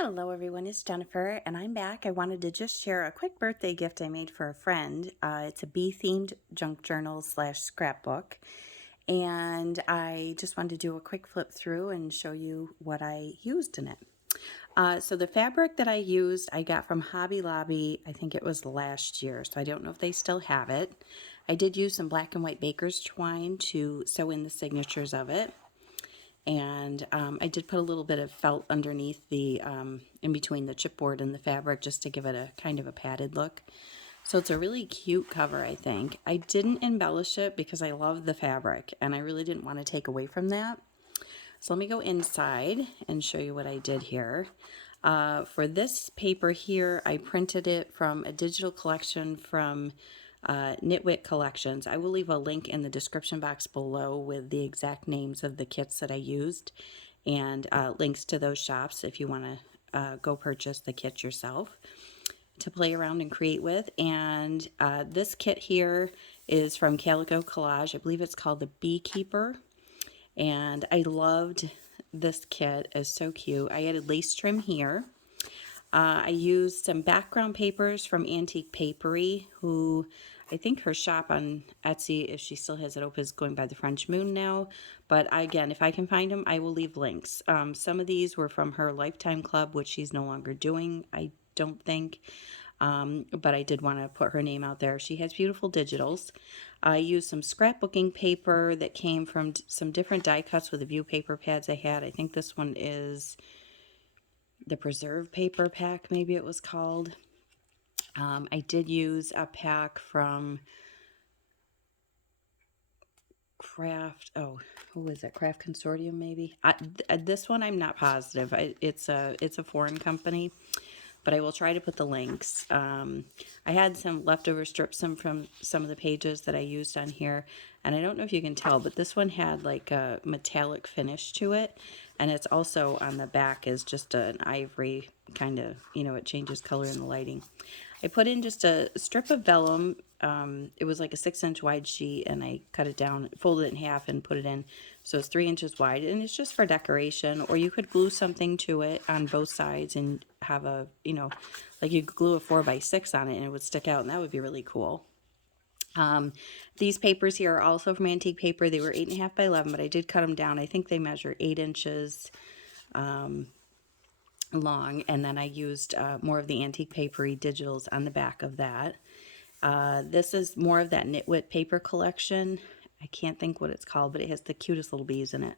Hello everyone, it's Jennifer and I'm back. I wanted to just share a quick birthday gift I made for a friend. It's a bee themed junk journal slash scrapbook, and I just wanted to do a quick flip through and show you what I used in it. So the fabric that I used I got from Hobby Lobby. I think it was last year, so I don't know if they still have it. I did use some black and white baker's twine to sew in the signatures of it. And I did put a little bit of felt underneath the, in between the chipboard and the fabric, just to give it a kind of a padded look. So it's a really cute cover, I think. I didn't embellish it because I love the fabric and I really didn't want to take away from that. So let me go inside and show you what I did here. For this paper here, I printed it from a digital collection from Knitwit Collections. I will leave a link in the description box below with the exact names of the kits that I used and links to those shops if you want to go purchase the kit yourself to play around and create with. And this kit here is from Calico Collage. I believe it's called the Beekeeper. And I loved this kit. It's so cute. I added lace trim here. I used some background papers from Antique Paperie, who I think her shop on Etsy, if she still has it open, is going by the French Moon now. But again, if I can find them, I will leave links. Some of these were from her Lifetime Club, which she's no longer doing, I don't think. But I did want to put her name out there. She has beautiful digitals. I used some scrapbooking paper that came from some different die cuts with the view paper pads I had. I think this one is the preserve paper pack, maybe it was called. I did use a pack from Craft, who is it? Craft Consortium, maybe. This one I'm not positive. It's a foreign company, but I will try to put the links. I had some leftover strips from some of the pages that I used on here, and I don't know if you can tell, but this one had like a metallic finish to it, and it's also on the back is just an ivory kind of, it changes color in the lighting. I put in just a strip of vellum. It was like a 6-inch wide sheet, and I cut it down, folded it in half, and put it in. So it's 3 inches wide, and it's just for decoration. Or you could glue something to it on both sides and have a, like you could glue a 4x6 on it, and it would stick out, and that would be really cool. These papers here are also from Antique Paper. They were 8.5 by 11, but I did cut them down. I think they measure 8 inches long, and then I used more of the Antique Paperie digitals on the back of that. This is more of that Knitwit paper collection. I can't think what it's called, but it has the cutest little bees in it.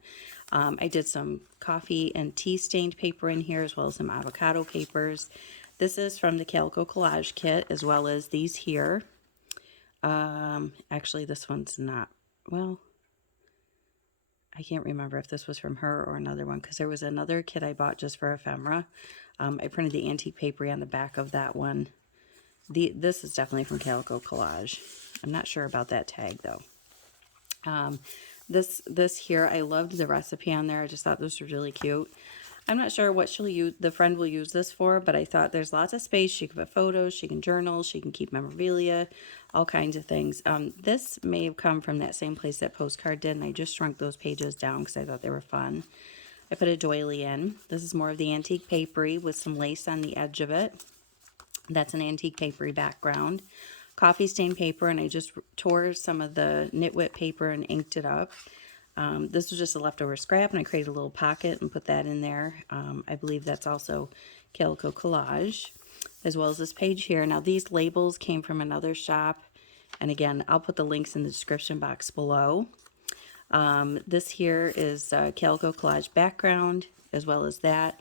I did some coffee and tea stained paper in here, as well as some avocado papers. This is from the Calico Collage kit, as well as these here. Actually, this one's not, well, I can't remember if this was from her or another one, because there was another kit I bought just for ephemera. I printed the Antique Paperie on the back of that one. This is definitely from Calico Collage. I'm not sure about that tag though. This here, I loved the recipe on there. I just thought this was really cute. I'm not sure what she'll use, the friend will use this for, but I thought there's lots of space. She can put photos, she can journal, she can keep memorabilia, all kinds of things. This may have come from that same place that postcard did, and I just shrunk those pages down because I thought they were fun. I put a doily in. This is more of the Antique Paperie with some lace on the edge of it. That's an Antique Paperie background. Coffee stain paper, and I just tore some of the Knitwit paper and inked it up. This was just a leftover scrap, and I created a little pocket and put that in there. I believe that's also Calico Collage, as well as this page here. Now, these labels came from another shop, and again, I'll put the links in the description box below. This here is Calico Collage background, as well as that.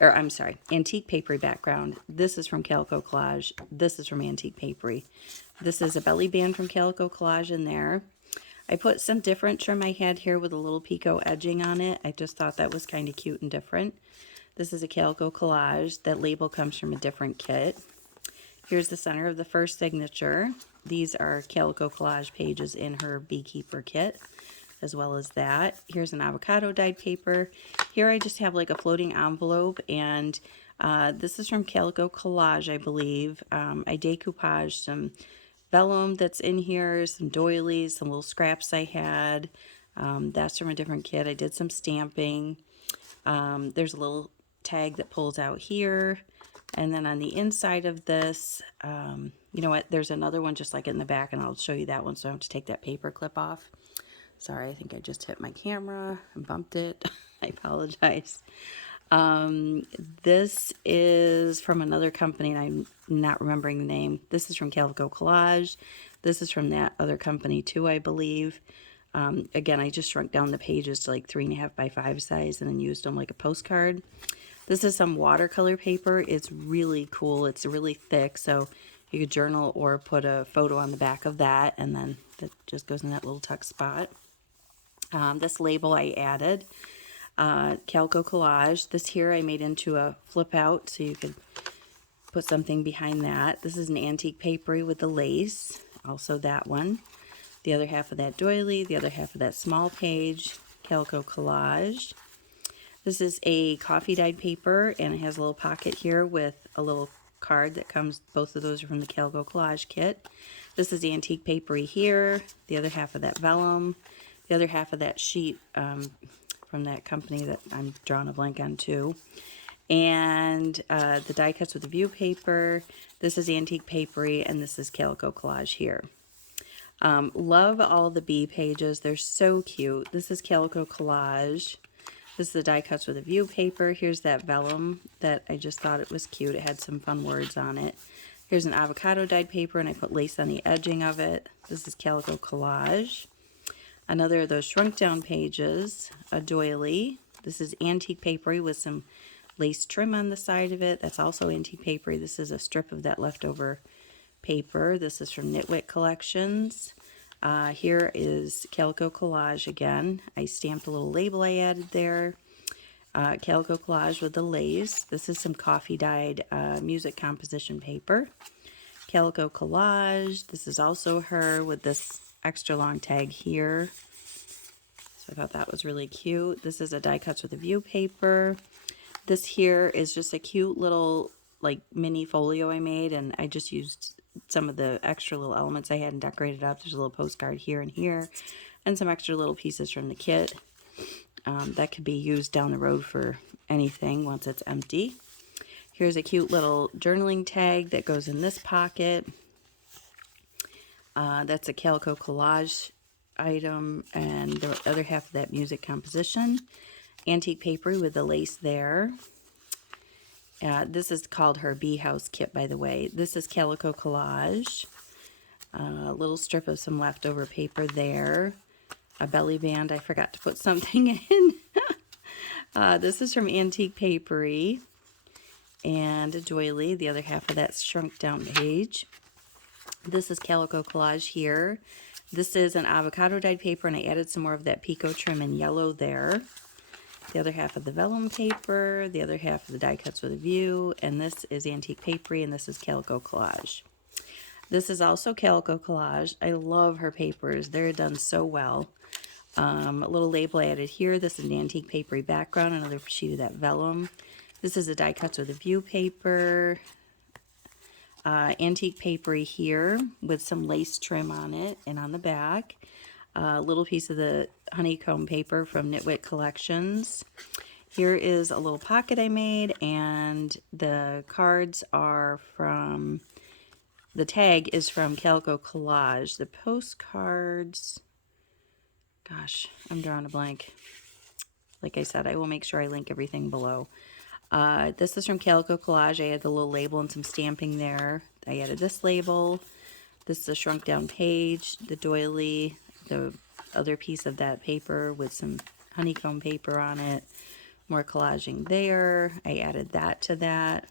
Or I'm sorry, Antique Paperie background. This is from Calico Collage. This is from Antique Paperie. This is a belly band from Calico Collage in there. I put some different trim I had here with a little picot edging on it. I just thought that was kind of cute and different. This is a Calico Collage. That label comes from a different kit. Here's the center of the first signature. These are Calico Collage pages in her Beekeeper kit, as well as that. Here's an avocado dyed paper. Here I just have like a floating envelope, and this is from Calico Collage, I believe. I decoupaged some vellum that's in here, some doilies, some little scraps I had. That's from a different kit. I did some stamping. There's a little tag that pulls out here. And then on the inside of this, you know what, there's another one just like it in the back, and I'll show you that one so I don't have to take that paper clip off. Sorry, I think I just hit my camera and bumped it. I apologize. This is from another company, and I'm not remembering the name. This is from Calico Collage. This is from that other company too, I believe. Again, I just shrunk down the pages to like 3.5 by 5 size and then used them like a postcard. This is some watercolor paper. It's really cool. It's really thick, so you could journal or put a photo on the back of that, and then that just goes in that little tuck spot. This label I added, Calico Collage. This here I made into a flip out, so you could put something behind that. This is an Antique Paperie with the lace, also that one. The other half of that doily, the other half of that small page, Calico Collage. This is a coffee dyed paper, and it has a little pocket here with a little card that comes, both of those are from the Calico Collage kit. This is the Antique Paperie here, the other half of that vellum, the other half of that sheet from that company that I'm drawing a blank on too. And the die cuts with the view paper. This is Antique Paperie, and this is Calico Collage here. Love all the bee pages. They're so cute. This is Calico Collage. This is the die cuts with a view paper. Here's that vellum that I just thought it was cute. It had some fun words on it. Here's an avocado dyed paper, and I put lace on the edging of it. This is Calico Collage. Another of those shrunk down pages, a doily. This is Antique Paperie with some lace trim on the side of it. That's also Antique Paperie. This is a strip of that leftover paper. This is from Knitwit Collections. Here is Calico Collage again. I stamped a little label I added there. Calico Collage with the lace. This is some coffee dyed music composition paper. Calico Collage. This is also her with this extra long tag here. So I thought that was really cute. This is a die cuts with a view paper. This here is just a cute little like mini folio I made, and I just used some of the extra little elements I had and decorated up. There's a little postcard here and here, and some extra little pieces from the kit. That could be used down the road for anything once it's empty. Here's a cute little journaling tag that goes in this pocket. That's a Calico Collage item, and the other half of that music composition. Antique Paperie with the lace there. This is called her Bee House kit, by the way. This is Calico Collage. A little strip of some leftover paper there. A belly band. I forgot to put something in. This is from Antique Paperie. And a doily. The other half of that shrunk down page. This is Calico Collage here. This is an avocado dyed paper, and I added some more of that picot trim in yellow there. The other half of the vellum paper, the other half of the die cuts with a view, and this is Antique Paperie, and this is Calico Collage. This is also Calico Collage. I love her papers. They're done so well. A little label I added here. This is an Antique Paperie background, another sheet of that vellum. This is a die cuts with a view paper. Antique Paperie here with some lace trim on it and on the back. A little piece of the honeycomb paper from Knitwit Collections. Here is a little pocket I made, and the cards are from, the tag is from Calico Collage. The postcards, gosh, I'm drawing a blank. Like I said, I will make sure I link everything below. This is from Calico Collage. I had the little label and some stamping there. I added this label. This is a shrunk down page, the doily, the other piece of that paper with some honeycomb paper on it. More collaging there. I added that to that.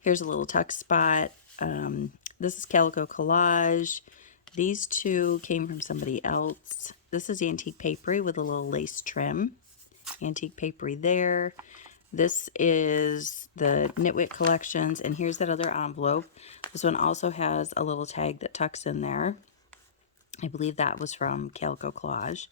Here's a little tuck spot. This is Calico Collage. These two came from somebody else. This is Antique Paperie with a little lace trim. Antique Paperie there. This is the Knitwit Collections, and here's that other envelope. This one also has a little tag that tucks in there. I believe that was from Calico Collage.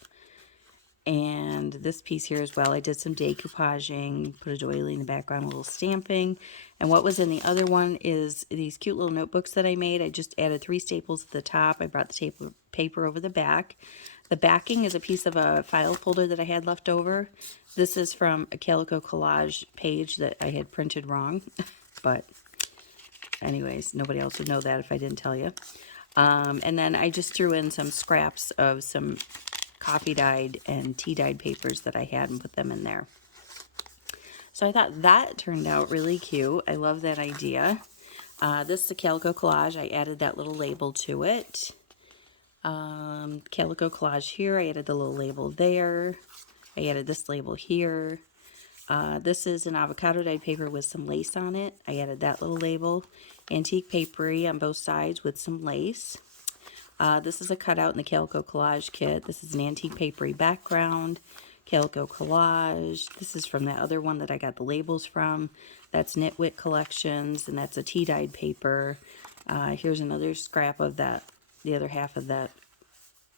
And this piece here as well, I did some decoupaging, put a doily in the background, a little stamping. And what was in the other one is these cute little notebooks that I made. I just added 3 staples at the top. I brought the paper over the back. The backing is a piece of a file folder that I had left over. This is from a Calico Collage page that I had printed wrong, but anyways, nobody else would know that if I didn't tell you. And then I just threw in some scraps of some coffee dyed and tea dyed papers that I had and put them in there. So I thought that turned out really cute. I love that idea. This is a Calico Collage. I added that little label to it. Calico Collage here. I added the little label there. I added this label here. This is an avocado dyed paper with some lace on it. I added that little label. Antique Paperie on both sides with some lace. This is a cutout in the Calico Collage kit. This is an Antique Paperie background. Calico Collage. This is from that other one that I got the labels from. That's Knitwit Collections, and that's a tea dyed paper. Here's another scrap of that, the other half of that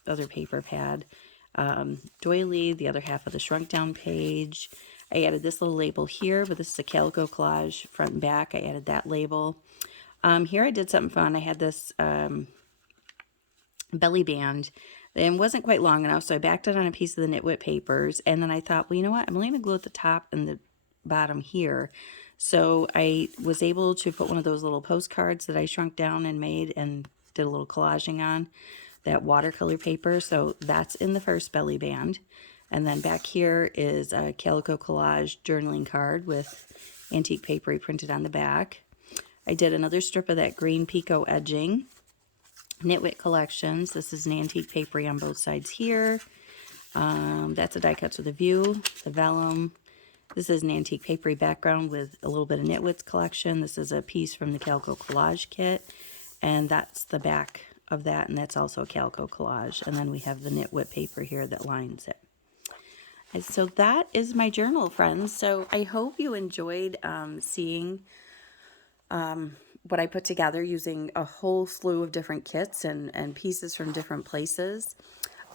other paper pad. Doily, the other half of the shrunk down page. I added this little label here, but this is a Calico Collage front and back. I added that label. Here I did something fun. I had this belly band and wasn't quite long enough, so I backed it on a piece of the Knitwit papers, and then I thought, well, you know what, I'm only going to glue at the top and the bottom here. So I was able to put one of those little postcards that I shrunk down and made and did a little collaging on, that watercolor paper. So that's in the first belly band. And then back here is a Calico Collage journaling card with Antique Paperie printed on the back. I did another strip of that green Pico edging. Knitwit Collections. This is an Antique Paperie on both sides here. That's a die cuts with a view, the vellum. This is an Antique Paperie background with a little bit of Knitwit's collection. This is a piece from the Calico Collage kit. And that's the back of that, and that's also a Calico Collage. And then we have the Knitwit paper here that lines it. And so that is my journal, friends. So I hope you enjoyed seeing what I put together using a whole slew of different kits and pieces from different places.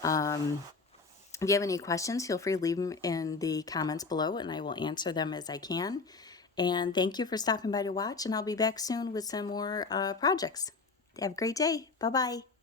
If you have any questions, feel free to leave them in the comments below, and I will answer them as I can. And thank you for stopping by to watch, and I'll be back soon with some more projects. Have a great day. Bye-bye.